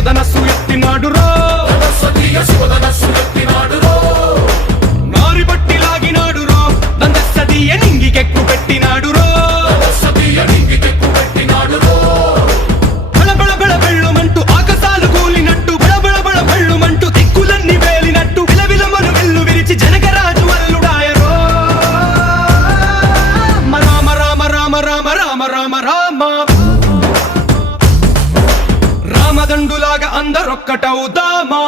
శివధనస్సు ఎత్తినాడురో నారి బట్టి లాగినాడురో దందస్సదీయ నింగికెక్కు పెట్టినాడురో బళబళ బళ బెళ్ళుమంటూ ఆకాశాలు కూలినట్టు బళబళ బళ బెళ్ళుమంటూ దిక్కులన్నీ వేలినట్టు విలవిలమను వెల్లు విరిచి జనకరాజు అల్లుడాయరో రామ రామ రామ రామ రామ రామ రామ రామదండులాగా అందరొక్కటవుదామా